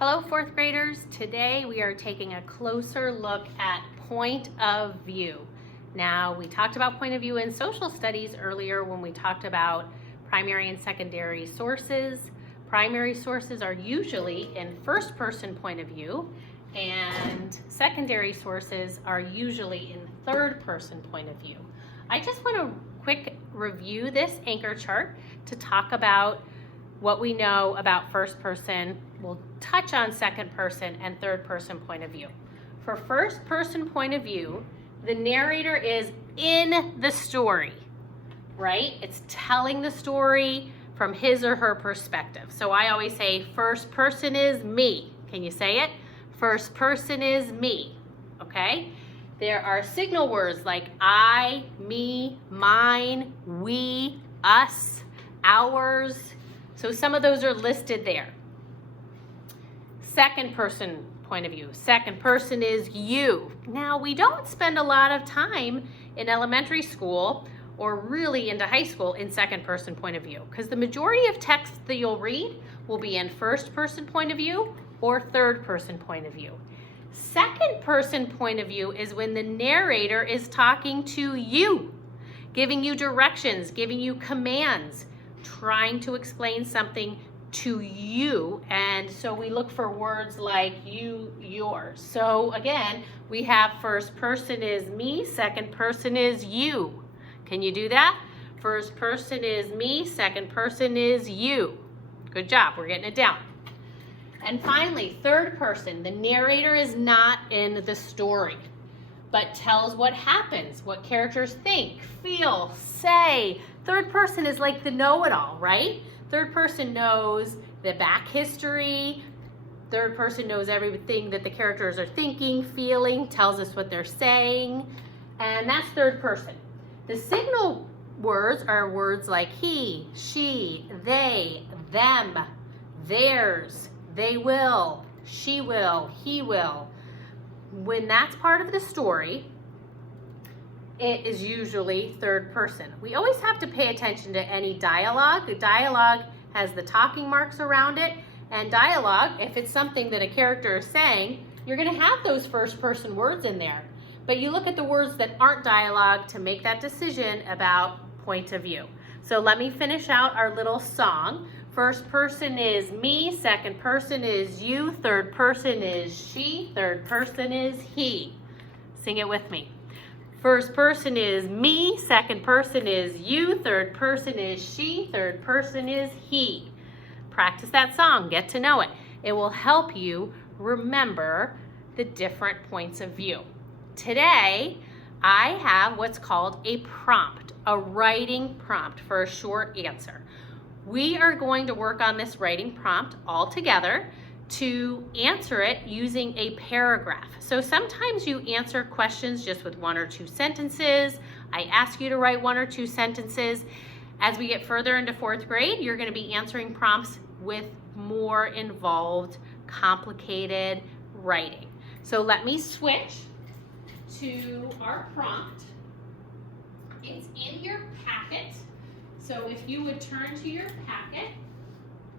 Hello, fourth graders. Today we are taking a closer look at point of view. Now, we talked about point of view in social studies earlier when we talked about primary and secondary sources. Primary sources are usually in first person point of view, and secondary sources are usually in third person point of view. I just want to quick review this anchor chart to talk about what we know about first person. We'll touch on second person and third person point of view. For first person point of view, the narrator is in the story, right? It's telling the story from his or her perspective. So I always say first person is me. Can you say it? First person is me, okay? There are signal words like I, me, mine, we, us, ours. So some of those are listed there. Second person point of view. Second person is you. Now, we don't spend a lot of time in elementary school or really into high school in second person point of view, because the majority of texts that you'll read will be in first person point of view or third person point of view. Second person point of view is when the narrator is talking to you, giving you directions, giving you commands, trying to explain something to you. And so we look for words like you, yours. So again, we have first person is me, second person is you. Can you do that? First person is me, second person is you. Good job, we're getting it down. And finally, third person, the narrator is not in the story, but tells what happens, what characters think, feel, say. Third person is like the know-it-all, right? Third person knows the back history. Third person knows everything that the characters are thinking, feeling, tells us what they're saying, and that's third person. The signal words are words like he, she, they, them, theirs, they will, she will, he will. When that's part of the story, it is usually third person. We always have to pay attention to any dialogue. The dialogue has the talking marks around it, and dialogue, if it's something that a character is saying, you're going to have those first person words in there. But you look at the words that aren't dialogue to make that decision about point of view. So let me finish out our little song. First person is me, second person is you, third person is she, third person is he. Sing it with me. First person is me, second person is you, third person is she, third person is he. Practice that song, get to know it. It will help you remember the different points of view. Today, I have what's called a prompt, a writing prompt for a short answer. We are going to work on this writing prompt all together to answer it using a paragraph. So sometimes you answer questions just with one or two sentences. I ask you to write one or two sentences. As we get further into fourth grade, you're going to be answering prompts with more involved, complicated writing. So let me switch to our prompt. It's in your packet. So if you would turn to your packet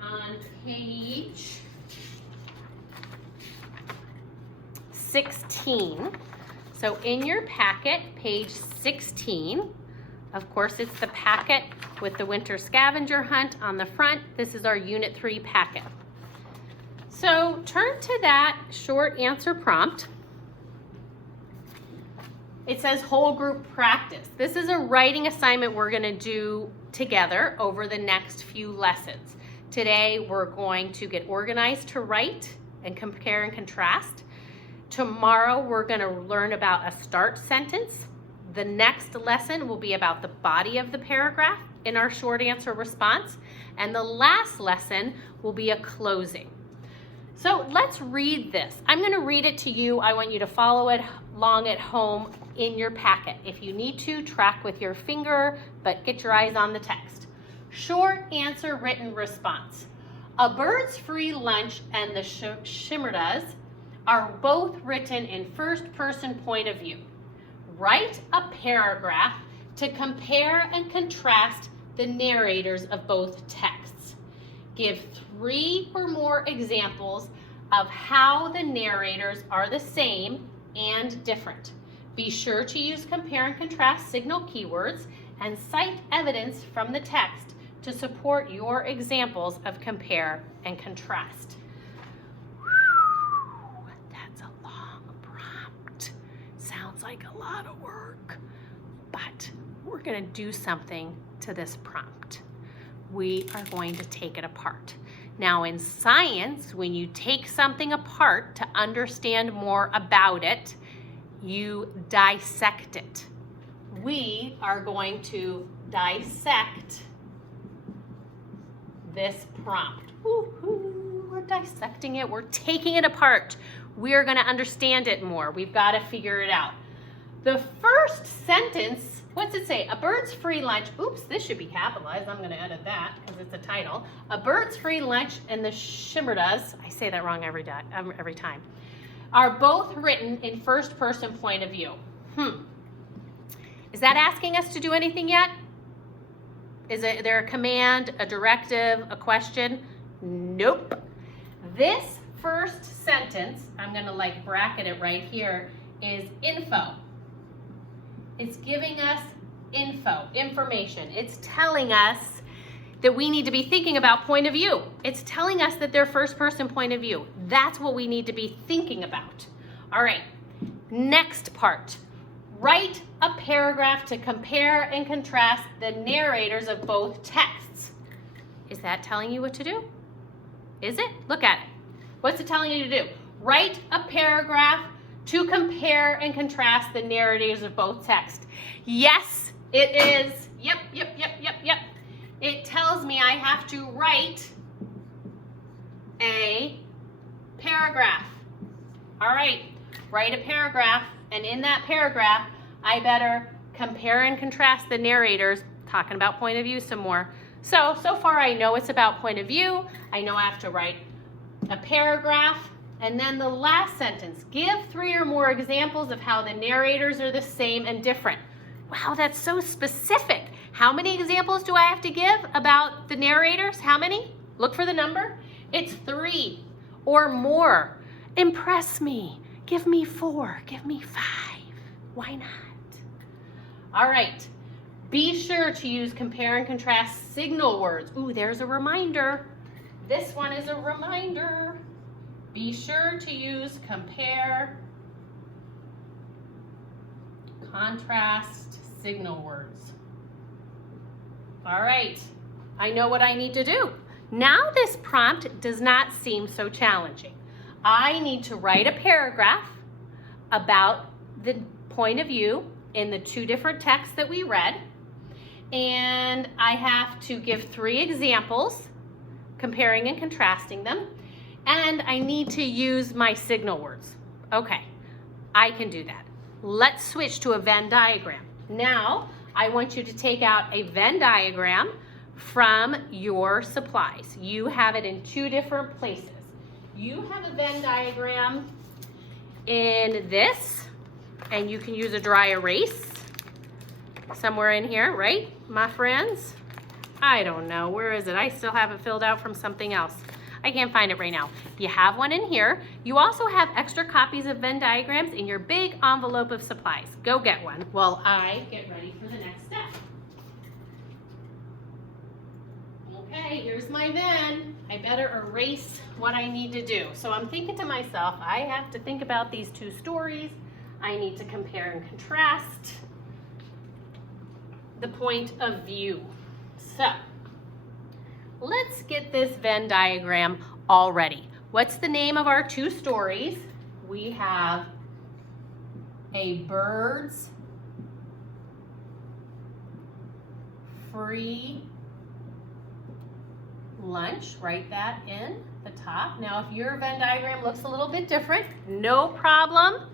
on page 16. So in your packet, page 16, of course it's the packet with the winter scavenger hunt on the front. This is our Unit 3 packet. So turn to that short answer prompt. It says whole group practice. This is a writing assignment we're going to do together over the next few lessons. Today we're going to get organized to write and compare and contrast. Tomorrow we're going to learn about a start sentence. The next lesson will be about the body of the paragraph in our short answer response. And the last lesson will be a closing. So let's read this. I'm going to read it to you. I want you to follow it along at home in your packet. If you need to, track with your finger, but get your eyes on the text. Short answer written response. A bird's free lunch and the Shimmerdas are both written in first person point of view. Write a paragraph to compare and contrast the narrators of both texts. Give 3 or more examples of how the narrators are the same and different. Be sure to use compare and contrast signal keywords and cite evidence from the text to support your examples of compare and contrast. Whew, that's a long prompt. Sounds like a lot of work, but we're going to do something to this prompt. We are going to take it apart. Now in science, when you take something apart to understand more about it, you dissect it. We are going to dissect this prompt. Woo-hoo, we're dissecting it, we're taking it apart. We're gonna understand it more. We've gotta figure it out. The first sentence, what's it say? A bird's free lunch, oops, this should be capitalized. I'm gonna edit that because it's a title. A bird's free lunch and the Shimmerdas, I say that wrong every time, are both written in first person point of view. Is that asking us to do anything yet? Is there a command, a directive, a question? Nope. This first sentence, I'm gonna like bracket it right here, is info. It's giving us information. It's telling us that we need to be thinking about point of view. It's telling us that they're first person point of view. That's what we need to be thinking about. All right, next part. Write a paragraph to compare and contrast the narrators of both texts. Is that telling you what to do? Is it? Look at it. What's it telling you to do? Write a paragraph to compare and contrast the narrators of both texts. Yes, it is. Yep. It tells me I have to write a paragraph. All right, write a paragraph, and in that paragraph, I better compare and contrast the narrators, talking about point of view some more. So far I know it's about point of view. I know I have to write a paragraph, and then the last sentence, give 3 or more examples of how the narrators are the same and different. Wow, that's so specific. How many examples do I have to give about the narrators? How many? Look for the number. It's 3 or more. Impress me. Give me 4. Give me 5. Why not? All right. Be sure to use compare and contrast signal words. Ooh, there's a reminder. This one is a reminder. Be sure to use compare, contrast, signal words. All right, I know what I need to do. Now this prompt does not seem so challenging. I need to write a paragraph about the point of view in the 2 different texts that we read, and I have to give 3 examples, comparing and contrasting them, and I need to use my signal words. Okay, I can do that. Let's switch to a Venn diagram. Now, I want you to take out a Venn diagram from your supplies. You have it in 2 different places. You have a Venn diagram in this, and you can use a dry erase somewhere in here, right, my friends? I don't know, where is it? I still have it filled out from something else. I can't find it right now. You have one in here. You also have extra copies of Venn diagrams in your big envelope of supplies. Go get one while I get ready for the next step. Okay, here's my Venn. I better erase what I need to do. So I'm thinking to myself, I have to think about these 2 stories. I need to compare and contrast the point of view. So let's get this Venn diagram all ready. What's the name of our 2 stories? We have a bird's free lunch. Write that in the top. Now, if your Venn diagram looks a little bit different, no problem.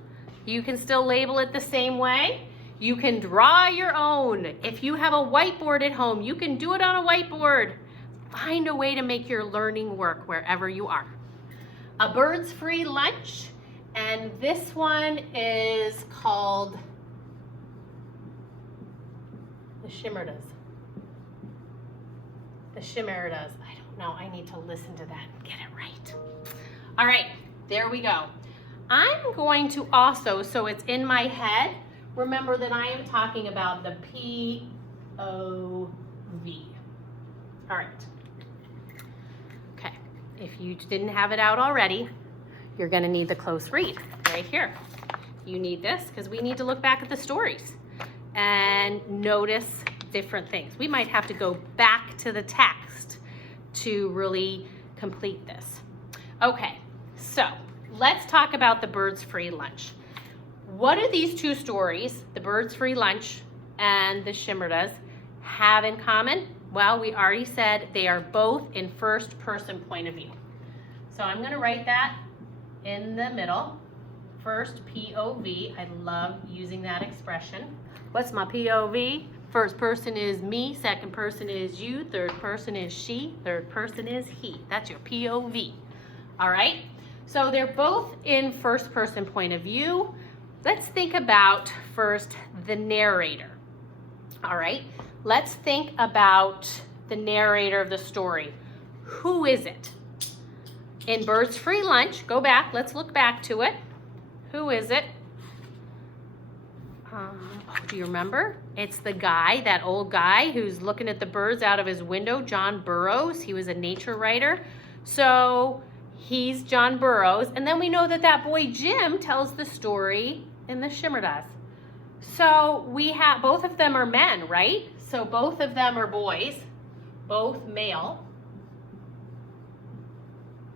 You can still label it the same way. You can draw your own. If you have a whiteboard at home, you can do it on a whiteboard. Find a way to make your learning work wherever you are. A bird's free lunch, and this one is called the Shimmerdas. The Shimmerdas. I don't know. I need to listen to that and get it right. All right. there we go. I'm going to also, so it's in my head, remember that I am talking about the POV. All right. Okay, if you didn't have it out already, you're gonna need the close read right here. You need this because we need to look back at the stories and notice different things. We might have to go back to the text to really complete this. Okay, so let's talk about the Birds Free Lunch. What do these two stories, the Birds Free Lunch and the Shimmerdas, have in common? Well, we already said they are both in first person point of view. So I'm going to write that in the middle. First POV. I love using that expression. What's my POV? First person is me, second person is you, third person is she, third person is he. That's your POV. All right? So they're both in first person point of view. Let's think about first the narrator. All right? Let's think about the narrator of the story. Who is it? In Birds Free Lunch, go back, let's look back to it. Who is it? Do you remember? It's the guy, that old guy who's looking at the birds out of his window, John Burroughs. He was a nature writer. So he's John Burroughs. And then we know that that boy Jim tells the story in the Shimmerdas. So we have, both of them are men, right? So both of them are boys, both male.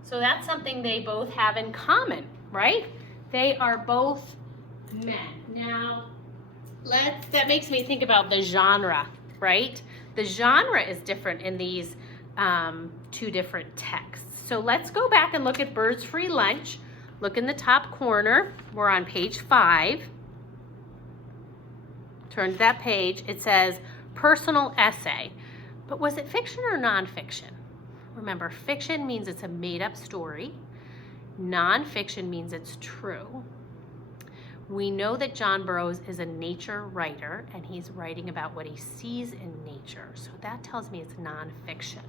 So that's something they both have in common, right? They are both men. Now, that makes me think about the genre, right? The genre is different in these two different texts. So let's go back and look at Birds Free Lunch. Look in the top corner. We're on page 5. Turn to that page. It says personal essay. But was it fiction or nonfiction? Remember, fiction means it's a made-up story. Nonfiction means it's true. We know that John Burroughs is a nature writer, and he's writing about what he sees in nature. So that tells me it's nonfiction.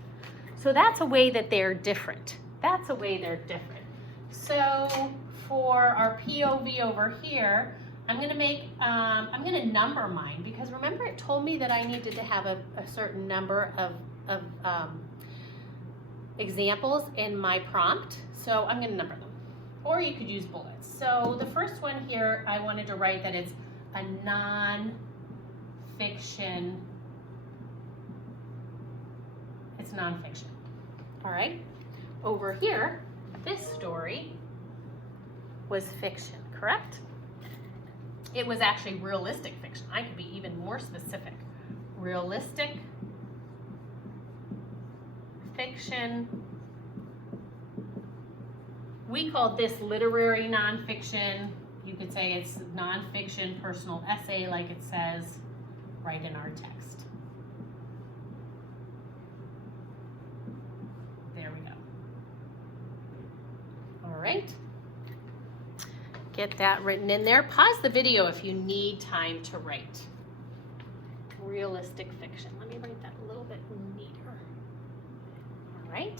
So that's a way that they're different. That's a way they're different. So for our POV over here, I'm gonna number mine, because remember it told me that I needed to have a certain number of examples in my prompt. So I'm gonna number them. Or you could use bullets. So the first one here, I wanted to write that it's a nonfiction. It's nonfiction. All right. Over here, this story was fiction, correct? It was actually realistic fiction. I could be even more specific. Realistic fiction. We called this literary nonfiction. You could say it's nonfiction personal essay, like it says right in our text. There we go. All right. Get that written in there. Pause the video if you need time to write. Realistic fiction. Let me write that a little bit neater. All right.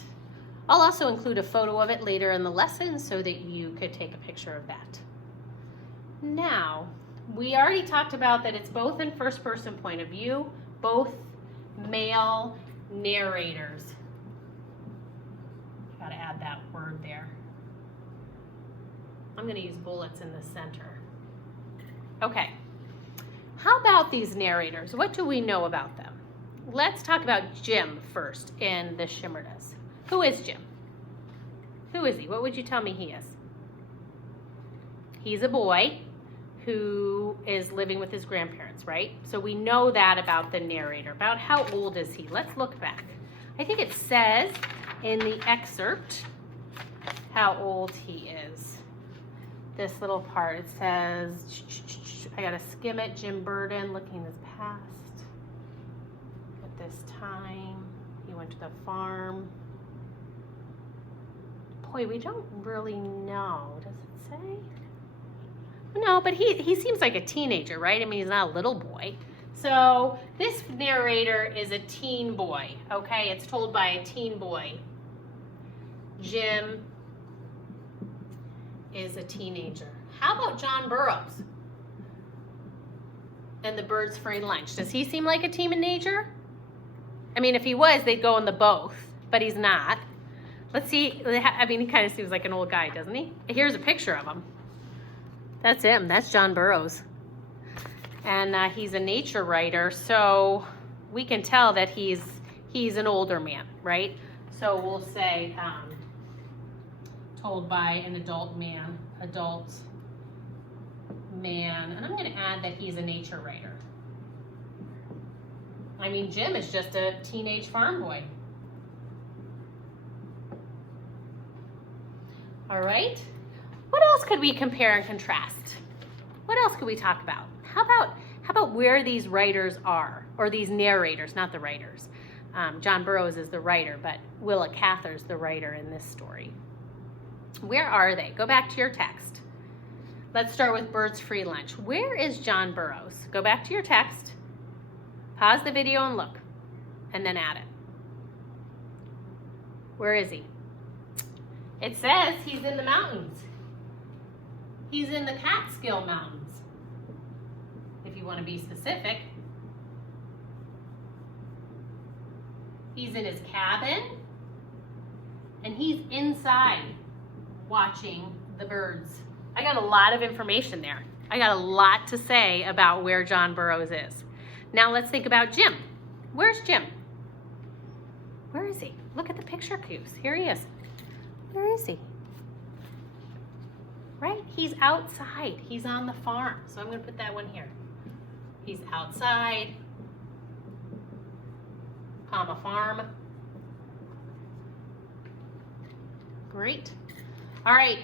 I'll also include a photo of it later in the lesson so that you could take a picture of that. Now, we already talked about that it's both in first person point of view, both male narrators. Got to add that word there. I'm going to use bullets in the center. Okay. How about these narrators? What do we know about them? Let's talk about Jim first in the Shimmerdas. Who is Jim? Who is he? What would you tell me he is? He's a boy who is living with his grandparents, right? So we know that about the narrator. About how old is he? Let's look back. I think it says in the excerpt how old he is. This little part, it says, I gotta skim it, Jim Burden looking his past. At this time, he went to the farm. Boy, we don't really know. Does it say? No, but he seems like a teenager, right? I mean, he's not a little boy. So this narrator is a teen boy, okay? It's told by a teen boy. Jim is a teenager. How about John Burroughs and the Birds Free Lunch? Does he seem like a teenager? I mean, if he was, they'd go in the both, but he's not. Let's see. I mean, he kind of seems like an old guy, doesn't he? Here's a picture of him. That's him. That's John Burroughs. And he's a nature writer, so we can tell that he's an older man, right? So we'll say told by an adult man, and I'm going to add that he's a nature writer. I mean, Jim is just a teenage farm boy. All right. What else could we compare and contrast? What else could we talk about? How about where these writers are, or these narrators, not the writers. John Burroughs is the writer, but Willa Cather's the writer in this story. Where are they? Go back to your text. Let's start with Birds Free Lunch. Where is John Burroughs? Go back to your text, pause the video and look, and then add it. Where is he? It says he's in the mountains. He's in the Catskill Mountains, if you want to be specific. He's in his cabin, and he's inside watching the birds. I got a lot of information there. I got a lot to say about where John Burroughs is. Now let's think about Jim. Where's Jim? Where is he? Look at the picture cues. Here he is. Where is he? Right? He's outside. He's on the farm. So I'm going to put that one here. He's outside, comma, farm. Great. All right.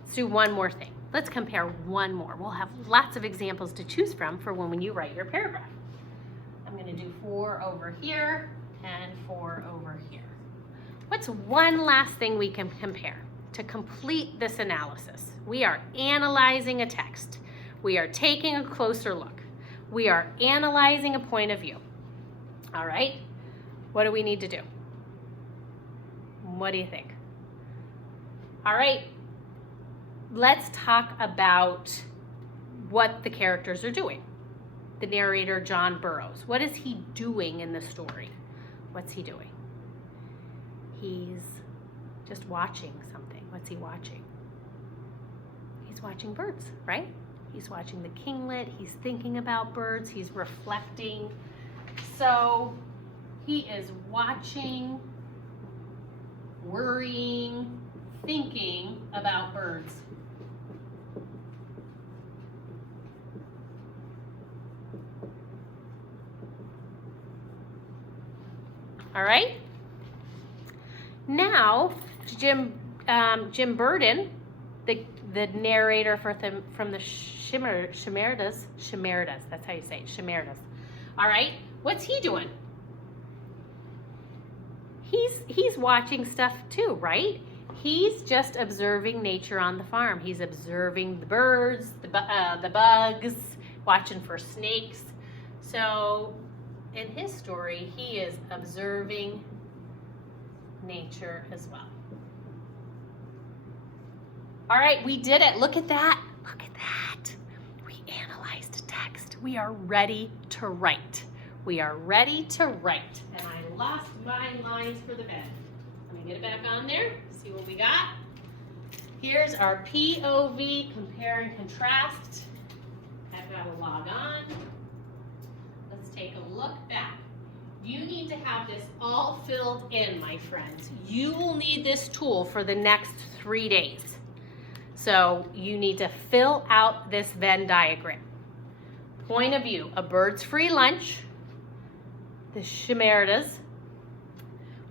Let's do one more thing. Let's compare one more. We'll have lots of examples to choose from for when you write your paragraph. I'm going to do 4 over here and 4 over here. What's one last thing we can compare to complete this analysis? We are analyzing a text. We are taking a closer look. We are analyzing a point of view. All right? What do we need to do? What do you think? All right. Let's talk about what the characters are doing. The narrator, John Burroughs. What is he doing in the story? What's he doing? He's just watching something. What's he watching? He's watching birds, right? He's watching the kinglet. He's thinking about birds. He's reflecting. So he is watching, worrying, thinking about birds. All right. Now, Jim Burden, the narrator from the Chimeridas, that's how you say it, Chimeridas. All right, what's he doing? He's watching stuff too, right? He's just observing nature on the farm. He's observing the birds, the bugs, watching for snakes. So in his story, he is observing nature as well. All right, we did it. Look at that. Look at that. We analyzed a text. We are ready to write. We are ready to write. And I lost my lines for the bed. Let me get it back on there. See what we got. Here's our POV, compare and contrast. I've got to log on. Let's take a look back. You need to have this all filled in, my friends. You will need this tool for the next 3 days. So you need to fill out this Venn diagram. Point of view, a Birds Free Lunch, the Chimeridas.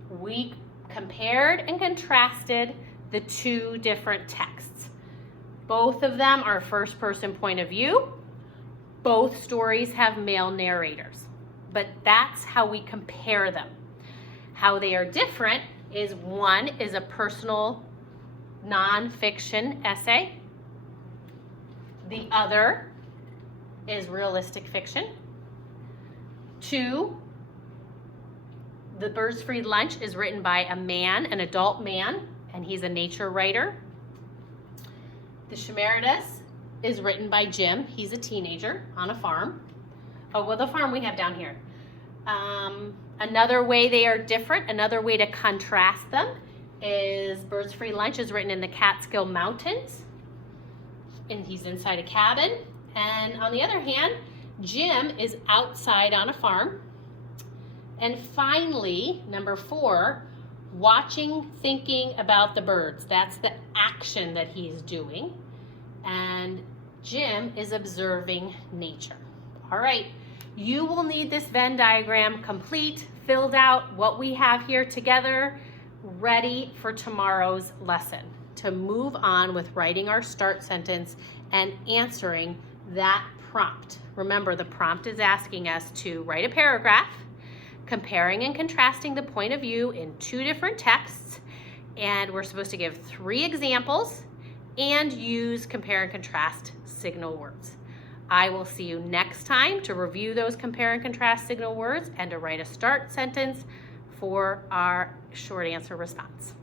We compared and contrasted the 2 different texts. Both of them are first person point of view. Both stories have male narrators, but that's how we compare them. How they are different is one is a personal nonfiction essay. The other is realistic fiction. 2, the Birds Free Lunch is written by a man, an adult man, and he's a nature writer. The Shemerides is written by Jim. He's a teenager on a farm. Oh, well, the farm we have down here. Another way they are different, another way to contrast them is Birds Free Lunch is written in the Catskill Mountains, and he's inside a cabin. And on the other hand, Jim is outside on a farm. And finally, number 4, watching, thinking about the birds. That's the action that he's doing. And Jim is observing nature. All right, you will need this Venn diagram complete, filled out, what we have here together, ready for tomorrow's lesson to move on with writing our start sentence and answering that prompt. Remember, the prompt is asking us to write a paragraph comparing and contrasting the point of view in 2 different texts, and we're supposed to give 3 examples and use compare and contrast signal words. I will see you next time to review those compare and contrast signal words and to write a start sentence for our short answer response.